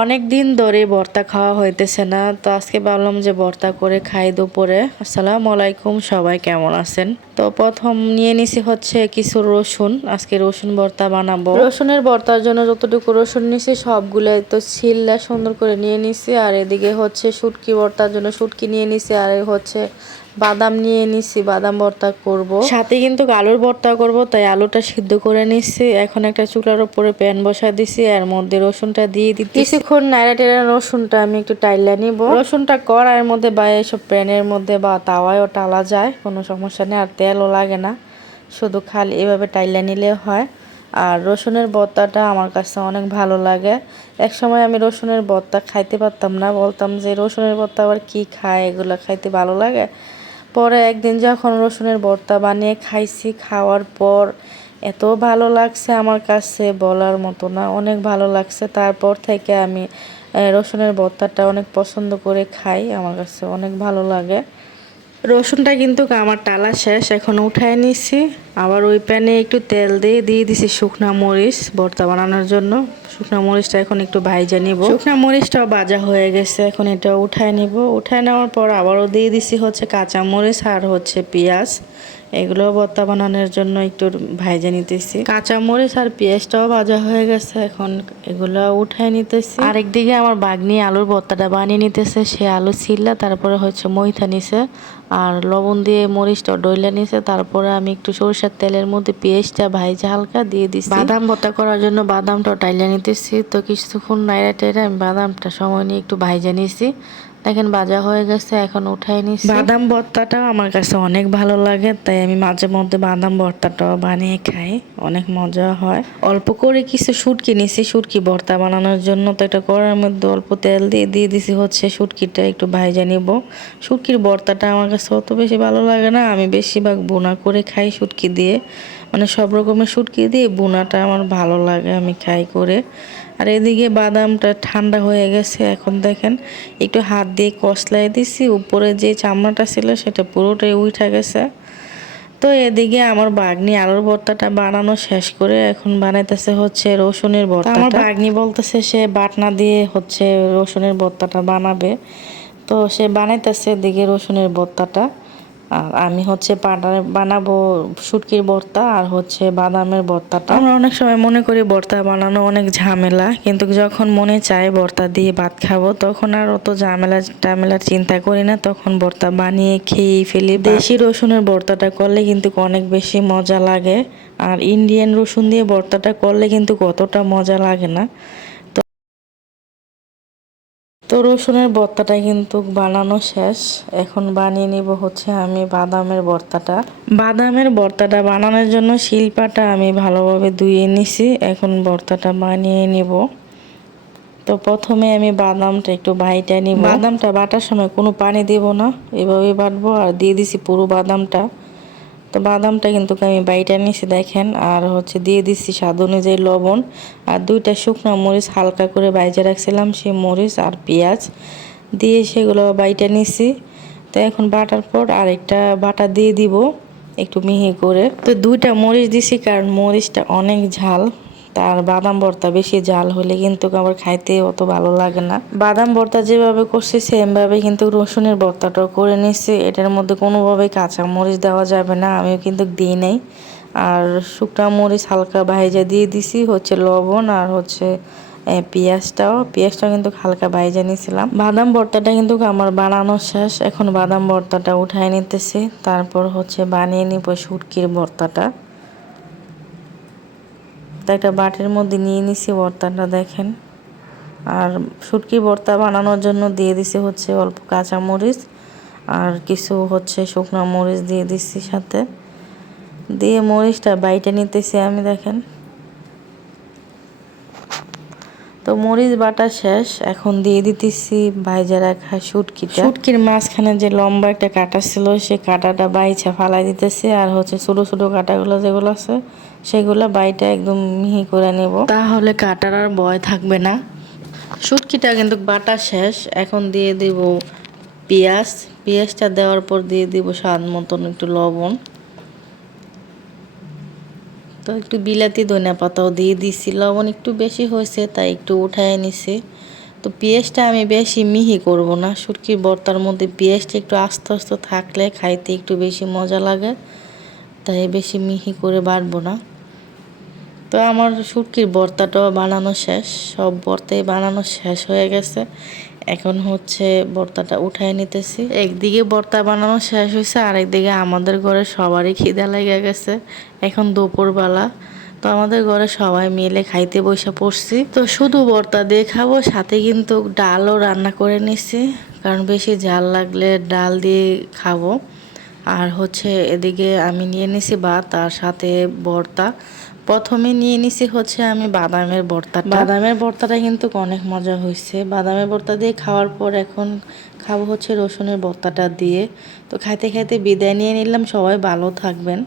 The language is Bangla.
অনেক দিন ধরে ভর্তা খাওয়া হইতেছে না, তো আজকে ভাবলাম যে ভর্তা করে খাই দুপুরে। আসসালামু আলাইকুম, সবাই কেমন আছেন? তো প্রথম নিয়ে নিছি হচ্ছে কিছু রসুন, আজকে রসুন ভর্তা বানাবো। রসুনের ভর্তার জন্য যতটুকু রসুন নিছি সবগুলো তো ছিললা সুন্দর করে নিয়ে নিছি। আর এদিকে হচ্ছে শুটকি ভর্তার জন্য শুটকি নিয়ে নিছি, আর হচ্ছে বাদাম নিয়ে নিছি, বাদাম ভর্তা করব। সাথে কিন্তু আলুর ভর্তা করব, তাই আলুটা সিদ্ধ করে নিছি। এখন একটা চুলার উপরে প্যান বসায় দিছি, এর মধ্যে রসুনটা দিয়ে দিচ্ছি। কিছুক্ষণ নাড়া টেড়া রসুনটা আমি একটু টাইলা নিব। রসুনটা কড়াইয়ের মধ্যে বা এসব প্যানের মধ্যে বা তাওয়ায়ও টালা যায়, কোনো সমস্যা নেই। আর তেলও লাগে না, শুধু খালি এভাবে টাইলা নিলে হয়। আর রসুনের ভর্তাটা আমার কাছে অনেক ভালো লাগে। এক সময় আমি রসুনের ভর্তা খাইতে পারতাম না, বলতাম যে রসুনের ভর্তা আবার কি খায়, এগুলো খাইতে ভালো লাগে। পরে একদিন যখন রসুনের ভর্তা বানিয়ে খাইছি, খাওয়ার পর এত ভালো লাগছে আমার কাছে বলার মতো না, অনেক ভালো লাগছে। তারপর থেকে আমি রসুনের ভর্তাটা অনেক পছন্দ করে খাই, আমার কাছে অনেক ভালো লাগে। রসুনটা কিন্তু আমার টালা শেষ, এখন উঠায় নিছি। আবার ওই প্যানে একটু তেল দিয়ে দিছি শুকনা মরিচ ভর্তা বানানোর জন্য। শুকনা মরিচটা এখন একটু ভাইজা নিব। শুকনা মরিচটাও ভাজা হয়ে গেছে, এখন এটা উঠায় নিব। উঠায় নেওয়ার পর আবারও দিয়ে দিছি হচ্ছে কাঁচা মরিচ আর হচ্ছে পেঁয়াজ। এগুলো ভর্তা বানানোর জন্য একটু ভাইজা নিতেছি। কাঁচা মরিচ আর পেঁয়াজটাও ভাজা হয়ে গেছে, এখন এগুলো উঠায় নিতেছি। আরেকদিকে আমার বাগনি আলুর ভর্তাটা বানিয়ে নিতেছে। সে আলু ছিললা, তারপরে হচ্ছে মইথা নিছে আর লবণ দিয়ে মরিচটা ডইলা নিছে। তারপরে আমি একটু সরিষার তেলের মধ্যে পেঁয়াজটা ভাইজা হালকা দিয়ে দিছি। বাদাম ভর্তা করার জন্য বাদামটা টাইলা নিতেছি। তো কিছুক্ষণ নাইরা টেরা আমি বাদামটা সময় নিয়ে একটু ভাইজা নিছি। দেখেন ভাজা হয়ে গেছে, এখন উঠাই নিছি। বাদাম ভর্তাটাও আমার কাছে অনেক ভালো লাগে, তাই আমি মাঝে মধ্যে বাদাম ভর্তাটাও বানিয়ে খাই, অনেক মজা হয়। অল্প করে কিছু শুটকি নিছি শুটকি ভর্তা বানানোর জন্য। তো এটা করার মধ্যে অল্প তেল দিয়ে দিছি হচ্ছে শুটকিটা একটু ভাইজা নিব। শুটকির ভর্তাটা আমার কাছে অত বেশি ভালো লাগে না, আমি বেশিরভাগ বোনা করে খাই শুটকি দিয়ে, মানে সব রকমের শুটকি দিয়ে বোনাটা আমার ভালো লাগে, আমি খাই করে। আর এদিকে বাদামটা ঠান্ডা হয়ে গেছে, এখন দেখেন একটু হাত দিয়ে কষলাই দিছি, উপরে যে চামড়াটা ছিল সেটা পুরোটাই উঠে গেছে। তো এদিকে আমার বাগনি আলুর ভর্তাটা বানানো শেষ করে এখন বানাইতেছে হচ্ছে রসুনের ভর্তা। আমার বাগনি বলতেছে সে বাটনা দিয়ে হচ্ছে রসুনের ভর্তাটা বানাবে, তো সে বানাইতেছে এদিকে রসুনের ভর্তাটা। আর আমি হচ্ছে বানাবো শুটকির ভর্তা আর হচ্ছে বাদামের ভর্তাটা। আমরা অনেক সময় মনে করি ভর্তা বানানো অনেক ঝামেলা, কিন্তু যখন মনে চায় ভর্তা দিয়ে ভাত খাবো তখন আর অত টামেলার চিন্তা করি না, তখন ভর্তা বানিয়ে খেয়েই ফেলি। দেশি রসুনের ভর্তাটা করলে কিন্তু অনেক বেশি মজা লাগে, আর ইন্ডিয়ান রসুন দিয়ে ভর্তাটা করলে কিন্তু কতটা মজা লাগে না। তো রসুনের ভর্তাটা কিন্তু বানানো শেষ, এখন বানিয়ে নিব হচ্ছে আমি বাদামের ভর্তাটা। বাদামের ভর্তাটা বানানোর জন্য শিলপাটা আমি ভালোভাবে ধুয়ে নিছি, এখন ভর্তাটা বানিয়ে নিব। তো প্রথমে আমি বাদামটা একটু বাইটা নিব। বাদামটা বাটার সময় কোনো পানি দেব না, এভাবে বাটবো। আর দিয়ে দিছি পুরো বাদামটা। তো বাদামটা কিন্তু আমি বাইটা নিছি দেখেন, আর হচ্ছে দিয়ে দিচ্ছি স্বাদ অনুযায়ী লবণ, আর দুইটা শুকনো মরিচ হালকা করে বাইজা রাখছিলাম, সেই মরিচ আর পেঁয়াজ দিয়ে সেগুলো বাইটা নিছি। তো এখন বাটার পর আরেকটা বাটা দিয়ে দিব একটু মিহি করে। তো দুইটা মরিচ দিছি, কারণ মরিচটা অনেক ঝাল, তার বাদাম ভর্তা বেশি ঝাল হলে কিন্তু আবার খাইতে অত ভালো লাগে না। বাদাম ভর্তা যেভাবে করছি সেমভাবে কিন্তু রসুনের ভর্তাটাও করে নিচ্ছি। এটার মধ্যে কোনোভাবেই কাঁচা মরিচ দেওয়া যাবে না, আমিও কিন্তু দিই নাই। আর শুকনা মরিচ হালকা ভাইজা দিয়ে দিছি হচ্ছে লবণ, আর হচ্ছে পেঁয়াজটাও কিন্তু হালকা ভাইজা নিয়েছিলাম। বাদাম ভর্তাটা কিন্তু আমার বানানো শেষ, এখন বাদাম ভর্তাটা উঠাই নিতেছি। তারপর হচ্ছে বানিয়ে নিব শুটকির ভর্তাটা। তো একটা বাটির মধ্যে নিয়ে নিছি ভর্তাটা দেখেন। আর শুটকি ভর্তা বানানোর জন্য দিয়ে দিছি হচ্ছে অল্প কাঁচা মরিচ, আর কিছু হচ্ছে শুকনো মরিচ দিয়ে দিচ্ছি সাথে। দিয়ে মরিচটা বাইটে নিতেছি আমি দেখেন। তো মরিচ বাটা শেষ, এখন দিয়ে দিতেছি ভাইজা রাখা শুটকিটা। শুটকির মাঝখানে যে লম্বা একটা কাঁটা ছিল সেই কাঁটাটা বাইছা ফালাই দিতেছি, আর হচ্ছে ছোটো ছোটো কাঁটাগুলো যেগুলো আছে সেগুলো বাইটা একদম মিহি করে নেব, তাহলে কাঁটার আর ভয় থাকবে না। শুটকিটা কিন্তু বাটা শেষ, এখন দিয়ে দিব পেঁয়াজটা দেওয়ার পর দিয়ে দিব স্বাদ মতন একটু লবণ। তো একটু বিলাতি ধনিয়া পাতাও দিয়ে দিছি, লবণ একটু বেশি হয়েছে তাই একটু উঠায় নিছি। তো পেঁয়াজটা আমি বেশি মিহি করব না, শুটকির ভর্তার মধ্যে পেঁয়াজটা একটু আস্তে আস্তে থাকলে খাইতে একটু বেশি মজা লাগে, তাই বেশি মিহি করে বাটবো না। তো আমার শুটকির ভর্তাটাও বানানো শেষ, সব ভর্তাই বানানো শেষ হয়ে গেছে। এখন হচ্ছে ভর্তাটা উঠায় নিতেছি। একদিকে ভর্তা বানানো শেষ হয়েছে, আরেকদিকে আমাদের ঘরে সবারই খিদা লেগে গেছে। এখন দুপুরবেলা, তো আমাদের ঘরে সবাই মিলে খাইতে বসে পড়ছি। তো শুধু ভর্তা দিয়ে খাবো, সাথে কিন্তু ডালও রান্না করে নিছি, কারণ বেশি ঝাল লাগলে ডাল দিয়ে খাবো। আর হচ্ছে এদিকে আমি নিয়ে নিছি ভাত, আর সাথে ভর্তা। প্রথমে নিয়ে নিছি হচ্ছে আমি বাদামের ভর্তাটা কিন্তু অনেক মজা হয়েছে। বাদামের ভর্তা দিয়ে খাওয়ার পর এখন খাবো হচ্ছে রসুনের ভর্তাটা দিয়ে। তো খাইতে খাইতে বিদায় নিয়ে নিলাম, সবাই ভালো থাকবেন।